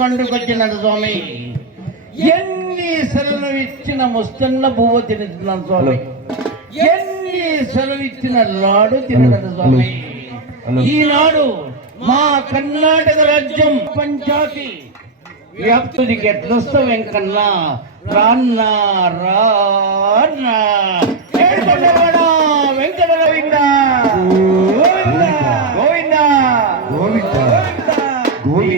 పండుకొచ్చినాడు స్వామి. ఎన్ని సెలవులు ఇచ్చిన ముస్తన్న బువ్వ తింటున్నాను స్వామి. ఎన్ని సెలవు ఇచ్చిన లాడు తినడు స్వామి. ఈనాడు మా కర్ణాటక రాజ్యం పంచాయతీ వ్యాప్తికి ఎట్లొస్తా వెంకన్నా రాన్నా రాన్నా వెంకట రవీంద్ర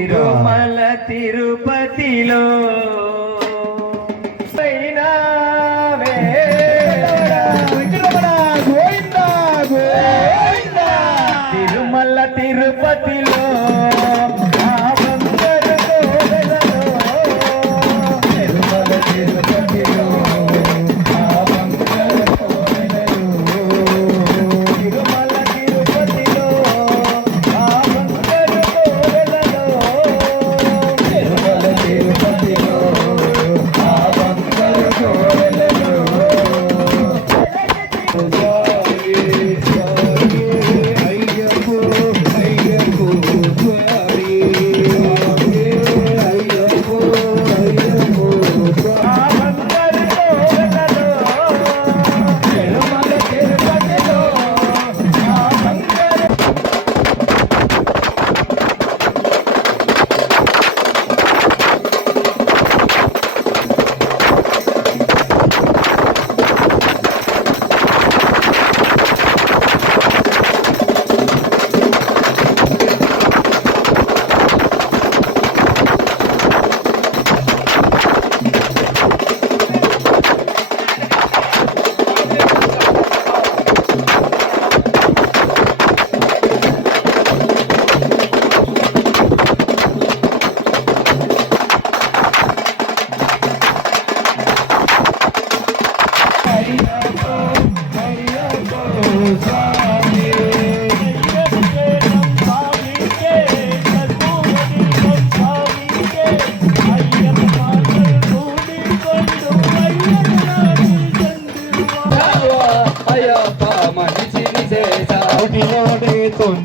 తిరుమల తిరుపతిలో తిరుమల తిరుపతిలో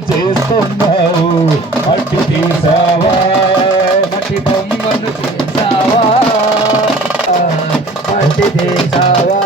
చేస్తున్నావు అట్టి తీసావా మట్టి బొమ్మను చేసావా మట్టి తీసావా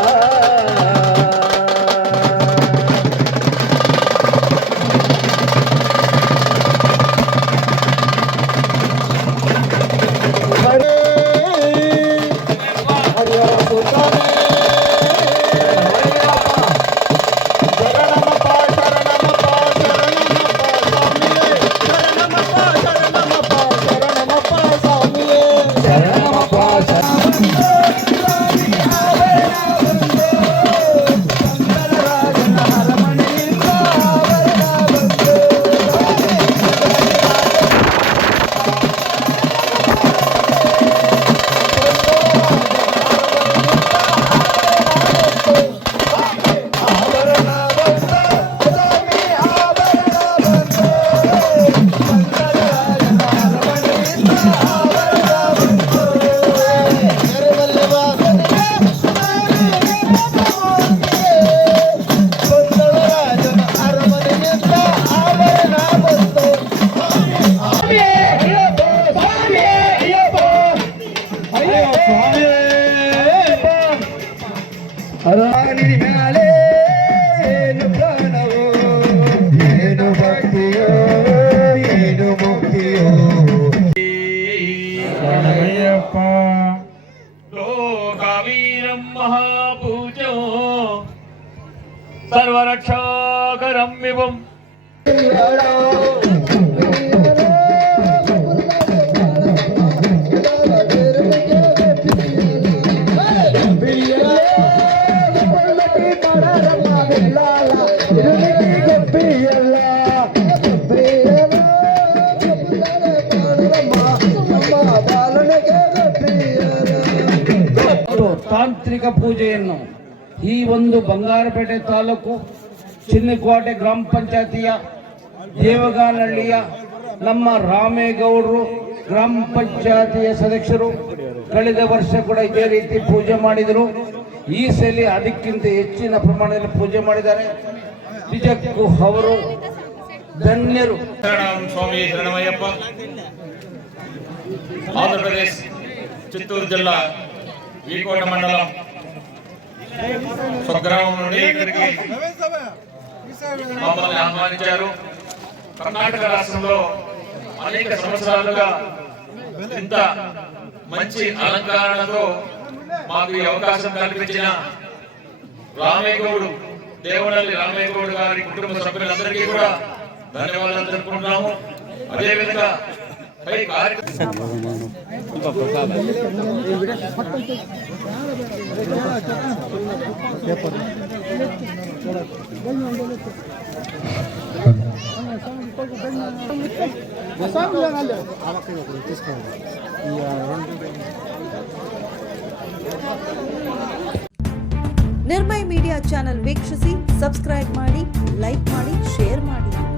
महापूजो सर्वरक्षाकरं विभुम् ತಾಂತ್ರಿಕ ಪೂಜೆಯನ್ನು ಈ ಒಂದು ಬಂಗಾರಪೇಟೆ ತಾಲೂಕು ಚಿನ್ನಕೋಟೆ ಗ್ರಾಮ ಪಂಚಾಯತಿಯ ದೇವಗಾನಹಳ್ಳಿಯ ನಮ್ಮ ರಾಮೇಗೌಡರು ಗ್ರಾಮ ಪಂಚಾಯತಿಯ ಸದಸ್ಯರು ಕಳೆದ ವರ್ಷ ಕೂಡ ಇದೇ ರೀತಿ ಪೂಜೆ ಮಾಡಿದರು. ಈ ಸಲ ಅದಕ್ಕಿಂತ ಹೆಚ್ಚಿನ ಪ್ರಮಾಣದಲ್ಲಿ ಪೂಜೆ ಮಾಡಿದ್ದಾರೆ. ನಿಜಕ್ಕೂ ಅವರು ಧನ್ಯರು. స్వామి శరణమయ్యప్ప. ఆంధ్రప్రదేశ్ చిత్తూరు జిల్లా వీకోట మండలం స్వగ్రామం నుండి ఇక్కడికి మమ్మల్ని ఆహ్వానించారు. కర్ణాటక రాష్ట్రంలో అనేక సంవత్సరాలుగా ఇంత మంచి అలంకరణతో మాకు ఈ అవకాశం కల్పించిన రామేగౌడు దేవనల్లి రామేగౌడ్ గారి కుటుంబ సభ్యులందరికీ కూడా ధన్యవాదాలు తెలుపుకుంటున్నాము. అదేవిధంగా పై ನಿರ್ಮಯ ಮೀಡಿಯಾ ಚಾನೆಲ್ ವೀಕ್ಷಿಸಿ, ಸಬ್ಸ್ಕ್ರೈಬ್ ಮಾಡಿ, ಲೈಕ್ ಮಾಡಿ, ಶೇರ್ ಮಾಡಿ.